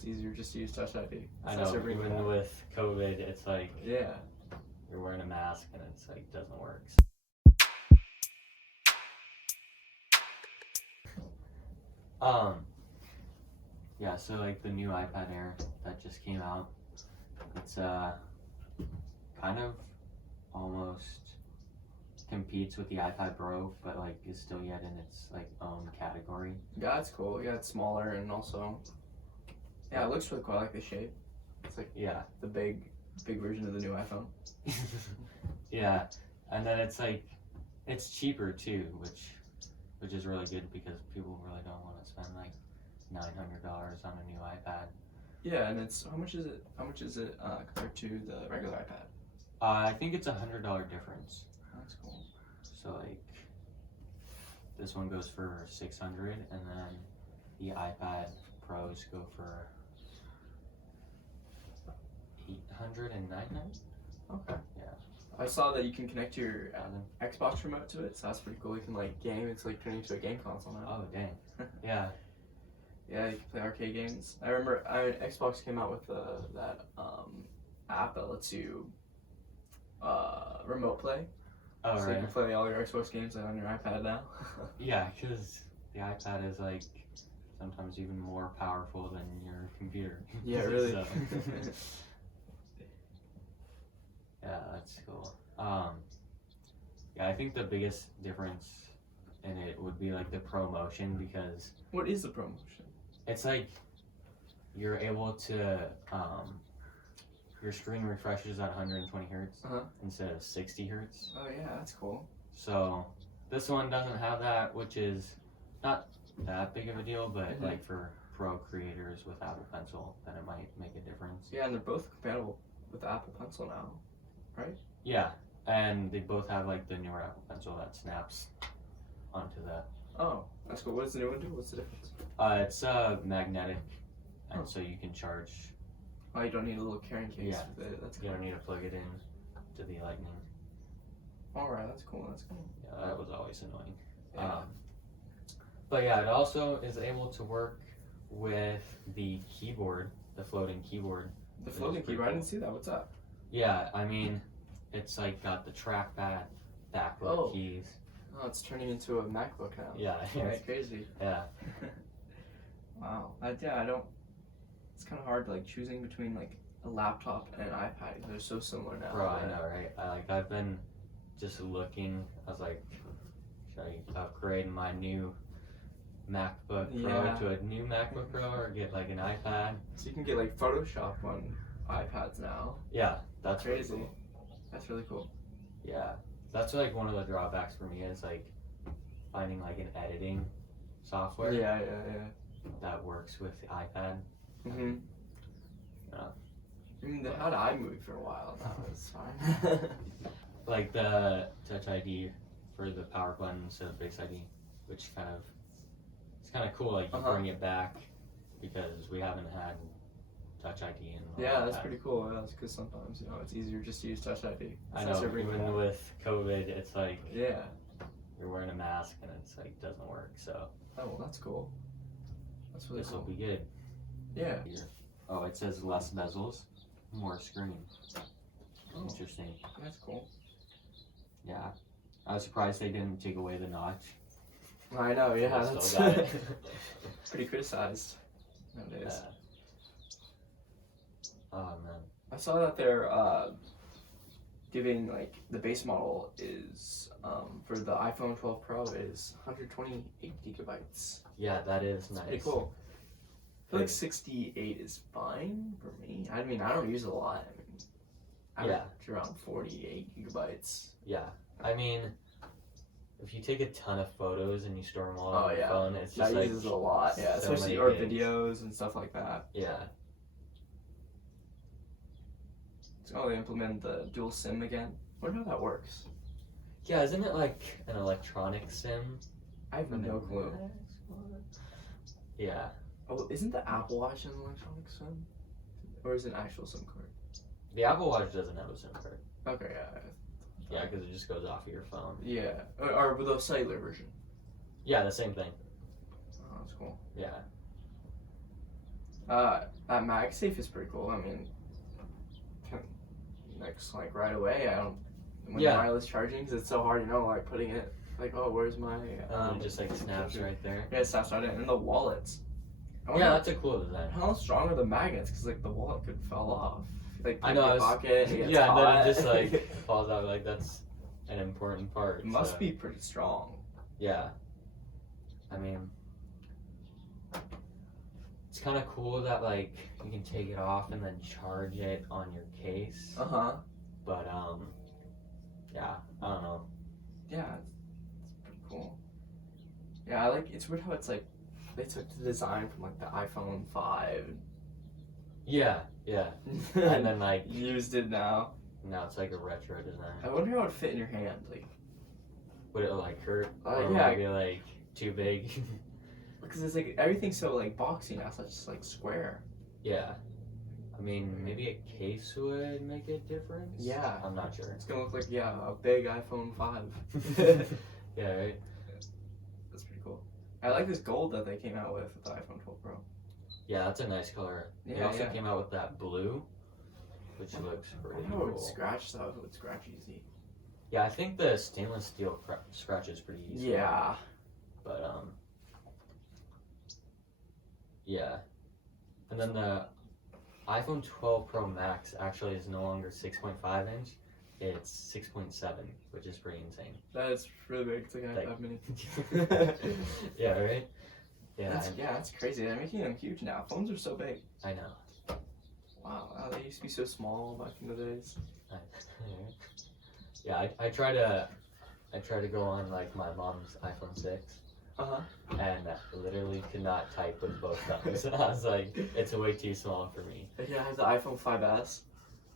it's easier just to use Touch ID. I know, even with COVID, it's like yeah, you're wearing a mask and it's like doesn't work. Yeah, so like the new iPad Air that just came out, it's kind of almost competes with the iPad Pro, but like is still yet in its like own category. Yeah, it's cool. Yeah, it's smaller and also, yeah, it looks really cool. I like the shape. It's like the big version of the new iPhone. Yeah, and then it's like it's cheaper too, which is really good because people really don't want to spend like $900 on a new iPad. Yeah, and it's how much is it compared to the regular iPad? I think it's $100 difference. That's cool. So like this one goes for $600, and then the iPad Pros go for $800 and $900. Okay. Yeah. I saw that you can connect your Xbox remote to it, so that's pretty cool. You can like game. It's like turning into a game console now. Oh dang. Yeah. Yeah, you can play arcade games. I remember Xbox came out with that app that lets you remote play. Oh, so right. you can play all your Xbox games on your iPad now. Yeah, because the iPad is like sometimes even more powerful than your computer. Yeah, really. So, yeah, that's cool. Yeah, I think the biggest difference in it would be like the ProMotion, because what is the ProMotion? it's like you're able to your screen refreshes at 120 hertz instead of 60 hertz. Oh yeah, that's cool. So this one doesn't have that, which is not that big of a deal, but like for pro creators with Apple Pencil, then it might make a difference. Yeah, and they're both compatible with Apple Pencil now, right? Yeah, and they both have like the newer Apple Pencil that snaps onto that. Oh, that's cool. What does the new one do? What's the difference? It's magnetic, and so you can charge. Oh, you don't need a little carrying case with it. That's cool. You don't need to plug it in to the lightning. Alright, that's cool. That's cool. Yeah, that was always annoying. Yeah. But yeah, it also is able to work with the keyboard, the floating keyboard. The floating keyboard? I didn't see that. What's that? Yeah, I mean, it's like got the trackpad, backward keys. Oh, it's turning into a MacBook now. Yeah. That's crazy. Yeah. Wow. I don't. It's kind of hard like choosing between like a laptop and an iPad because they're so similar now. Bro, I know, right? I've been just looking. I was like, should I upgrade my new MacBook Pro to a new MacBook Pro or get like an iPad? So you can get like Photoshop on iPads now. Yeah, that's crazy. really cool. That's really cool. Yeah, that's like one of the drawbacks for me is like finding like an editing software. Yeah. That works with the iPad. Mhm. Yeah. I mean, they had iMovie for a while. That was fine. Like the Touch ID for the power button instead of Face ID, which it's kind of cool. Like you bring it back because we haven't had Touch ID in. Yeah, that's pretty cool. Yeah, because sometimes it's easier just to use Touch ID. I know. Even with COVID, it's like you're wearing a mask and it's like doesn't work. So. Oh well, that's cool. That's really This cool. will be good. Yeah. Oh, it says less bezels, more screen. Oh, interesting. That's cool. Yeah. I was surprised they didn't take away the notch. I know, yeah. That's got it. Pretty criticized nowadays. Oh, man. I saw that they're giving, like, the base model is, for the iPhone 12 Pro is 128 gigabytes. Yeah, that is nice. Pretty cool. I feel like 68 is fine for me. I mean, I don't use it a lot. I mean, around 48 gigabytes. Yeah. I mean, if you take a ton of photos and you store them all on your phone, it's just that uses a lot. Yeah, so especially our videos and stuff like that. Yeah. Oh, they implemented the dual SIM again. I wonder how that works. Yeah, isn't it like an electronic SIM? I have no clue. Yeah. Oh, isn't the Apple Watch an electronic SIM? Or is it an actual SIM card? The Apple Watch doesn't have a SIM card. Okay, yeah. Yeah, because it just goes off of your phone. Yeah. Or with the cellular version. Yeah, the same thing. Oh, that's cool. Yeah. That MagSafe is pretty cool. I mean, like right away. I don't when Yeah. wireless charging, 'cause it's so hard, like putting it like, oh, where's my Just like snaps right there. Yeah, it snaps right in. And the wallets. Yeah, that's a cool design. How strong are the magnets? Because like the wallet could fall off. Like I know. Your pocket. And it gets yeah, and then hot. it just like falls out. Like that's an important part. It must be pretty strong. Yeah. I mean, it's kind of cool that like you can take it off and then charge it on your case. But yeah, I don't know. Yeah, it's pretty cool. Yeah, I like. It's weird how it's like they took the design from like the iPhone 5. Yeah. And then like used it now. Now it's like a retro design. I wonder how it would fit in your hand. Like, would it like hurt? Or yeah. would it be like too big? Because it's like everything's so like boxy now, so it's just like square. Yeah. I mean, maybe a case would make a difference. Yeah. I'm not sure. It's gonna look like a big iPhone 5. Yeah, right. That's pretty cool. I like this gold that they came out with the iPhone 12 Pro. Yeah, that's a nice color. They Yeah, also yeah. came out with that blue, which looks pretty I wonder how it cool. would scratch though. If it would scratch easy. Yeah, I think the stainless steel scratches pretty easy. Yeah. But yeah. And then the iPhone 12 Pro Max actually is no longer 6.5 inch. It's 6.7, which is pretty insane. That is really big. It's like an iPad mini. Yeah, right? Yeah. That's crazy. They're making them huge now. Phones are so big. I know. Wow, they used to be so small back in the days. Yeah, I try to go on like my mom's iPhone 6. And literally could not type with both thumbs. I was like, it's way too small for me. Yeah, I have the iPhone 5S.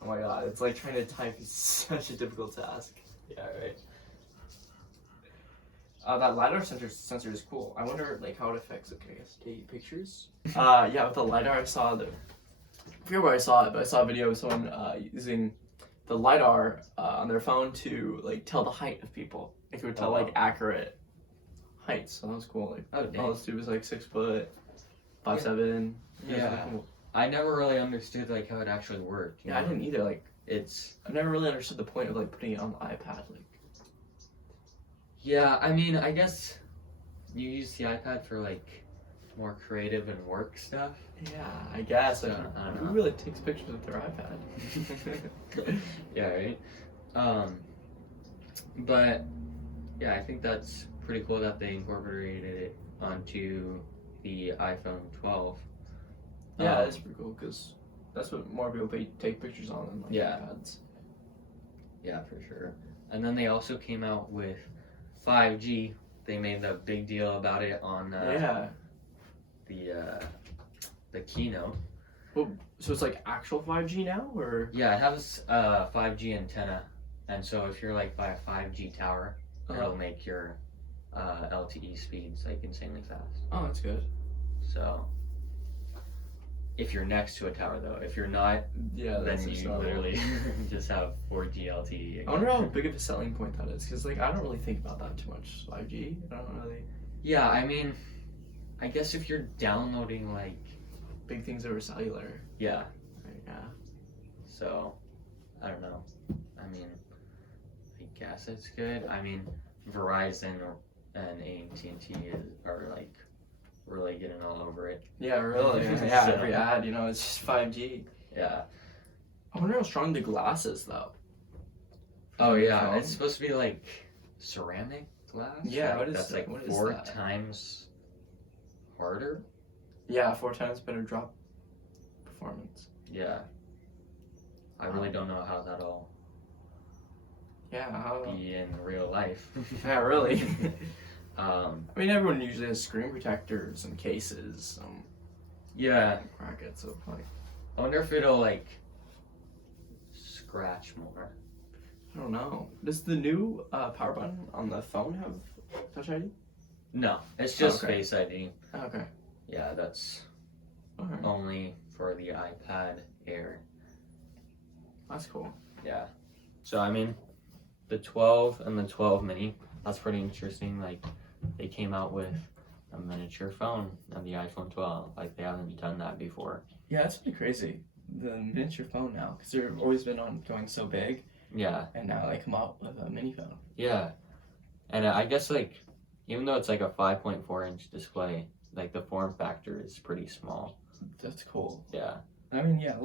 Oh my god, it's like trying to type is such a difficult task. Yeah, right. That LiDAR sensor is cool. I wonder like how it affects, I guess, taking pictures. Yeah, with the LiDAR I forget where I saw it, but I saw a video of someone using the LiDAR on their phone to like tell the height of people. Like it would tell like accurate heights, so that was cool. Like, this dude was like 6 foot, 5'7". Yeah. Cool. I never really understood like how it actually worked. Yeah, I didn't either. Like, I never really understood the point of like putting it on the iPad. Like, yeah, I mean, I guess you use the iPad for like more creative and work stuff. Yeah, I guess. So, I don't know. Who really takes pictures with their iPad? Yeah, right. But yeah, I think that's pretty cool that they incorporated it onto the iPhone 12. Yeah, that's pretty cool because that's what more people take pictures on than like iPads. Yeah, for sure. And then they also came out with 5G. They made a big deal about it on the keynote. Well, so it's like actual 5G now, or? Yeah, it has a 5G antenna, and so if you're like by a 5G tower, it'll make your LTE speeds like insanely fast. Oh, that's good. So if you're next to a tower though, if you're not, then you literally just have 4G LTE. I wonder how big of a selling point that is, because like I don't really think about that too much. 5G, I don't really. Yeah, I mean, I guess if you're downloading like big things over cellular. Yeah. Right, yeah. So I don't know. I mean, I guess it's good. I mean, Verizon and AT&T are like really getting all over it. Yeah, really. Yeah, every ad, it's just 5G. Yeah. I wonder how strong the glass is, though. Oh yeah, it's supposed to be like ceramic glass. Yeah, like, that's like 4 times harder. Yeah, 4 times better drop performance. Yeah. I really don't know how that'll be in real life. Yeah, really. I mean, everyone usually has screen protectors and cases. Yeah. Crack it, so like. I wonder if it'll like scratch more. I don't know. Does the new power button on the phone have Touch ID? No, it's just Face ID. Okay. Yeah, that's only for the iPad Air. That's cool. Yeah. So I mean, the 12 and the 12 mini, that's pretty interesting. Like, they came out with a miniature phone of the iPhone 12. Like, they haven't done that before. Yeah, that's pretty crazy. The miniature phone now, because they've always been on going so big, Yeah, and now they come out with a mini phone. yeah. And I guess, like, even though it's like a 5.4-inch display, like, the form factor is pretty small. That's cool. Yeah, I mean, yeah, I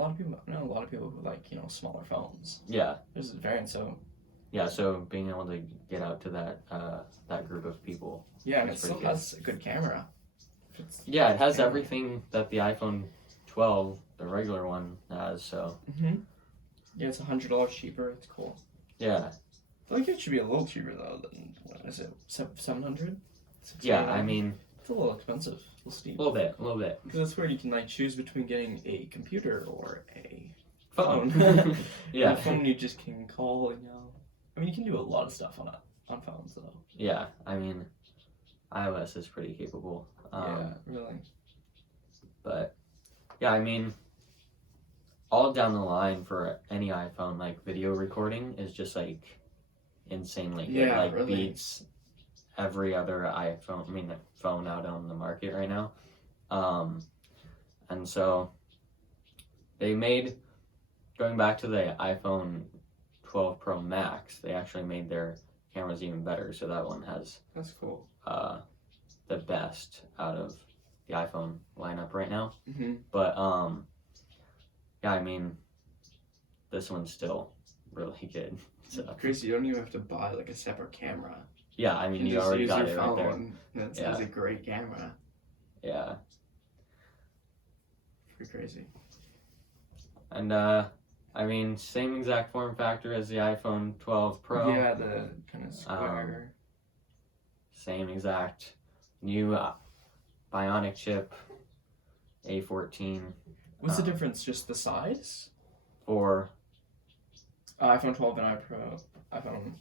know a lot of people who like, smaller phones. yeah. There's a variant, so Yeah, so being able to get out to that group of people. yeah, and it is pretty still good. has a good camera. Yeah, it has everything that the iPhone 12, the regular one, has. So Yeah, it's $100 cheaper. It's cool. yeah, I think it should be a little cheaper though than what is it, 700? yeah. I mean, it's a little expensive, a little steep. a little bit. Because that's where you can like choose between getting a computer or a Phone. phone. Yeah, And a phone you just can call. I mean, you can do a lot of stuff on phones though. yeah. I mean, iOS is pretty capable. Yeah, really. But yeah, I mean, all down the line for any iPhone, like video recording is just like insanely good. Yeah, Like really. beats every other phone out on the market right now. And so they made, going back to the iPhone 12 Pro Max, they actually made their cameras even better. So that one has That's cool. the best out of the iPhone lineup right now. Mm-hmm. But yeah, I mean, this one's still really good. So Chris, you don't even have to buy like a separate camera. yeah, I mean, You you just already use got your it right there. phone. That Yeah. has a great camera. Yeah, Pretty crazy. and I mean, same exact form factor as the iPhone 12 Pro. Yeah, the kind of square. Same exact new Bionic chip, A14 What's the difference? Just the size? for iPhone 12 and iPhone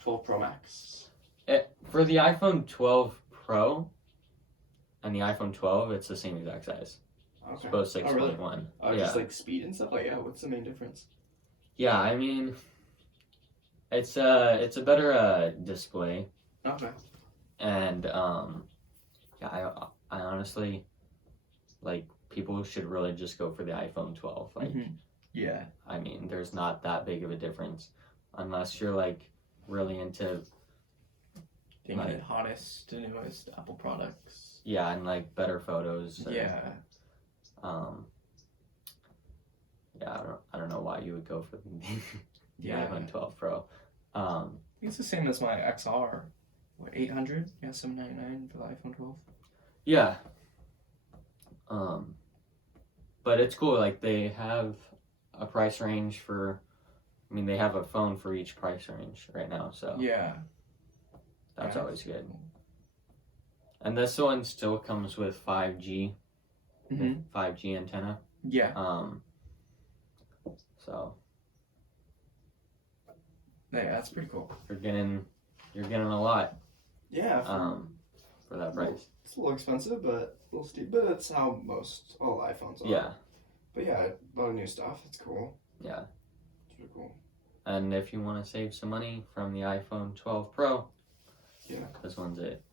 12 Pro Max. for the iPhone 12 Pro and the iPhone 12. It's the same exact size. It's Okay. both Oh, really? 6.1. Oh, yeah. just like speed and stuff. Like, yeah. What's the main difference? Yeah, I mean, it's a better display, Okay. and yeah, I honestly, like, people should really just go for the iPhone 12. Like, Yeah. I mean, there's not that big of a difference unless you're like really into Being Like- the hottest, newest Apple products. yeah, and like better photos. or, Yeah. Yeah, I don't know why you would go for the Yeah. iPhone 12 Pro. It's the same as my XR. What, 800? Yeah, $799 for the iPhone 12. Yeah. But it's cool. Like, they have a price range for. I mean, they have a phone for each price range right now, so Yeah. that's Yeah. always good. And this one still comes with 5G, Mm-hmm. 5G antenna. Yeah. So Yeah, that's pretty cool. you're getting a lot Yeah. for that price. It's a little expensive, but a little steep. But that's how all iPhones are. Yeah, But yeah, a lot of new stuff. It's cool. yeah. It's really cool. And if you want to save some money from the iPhone 12 Pro, Yeah. this one's it.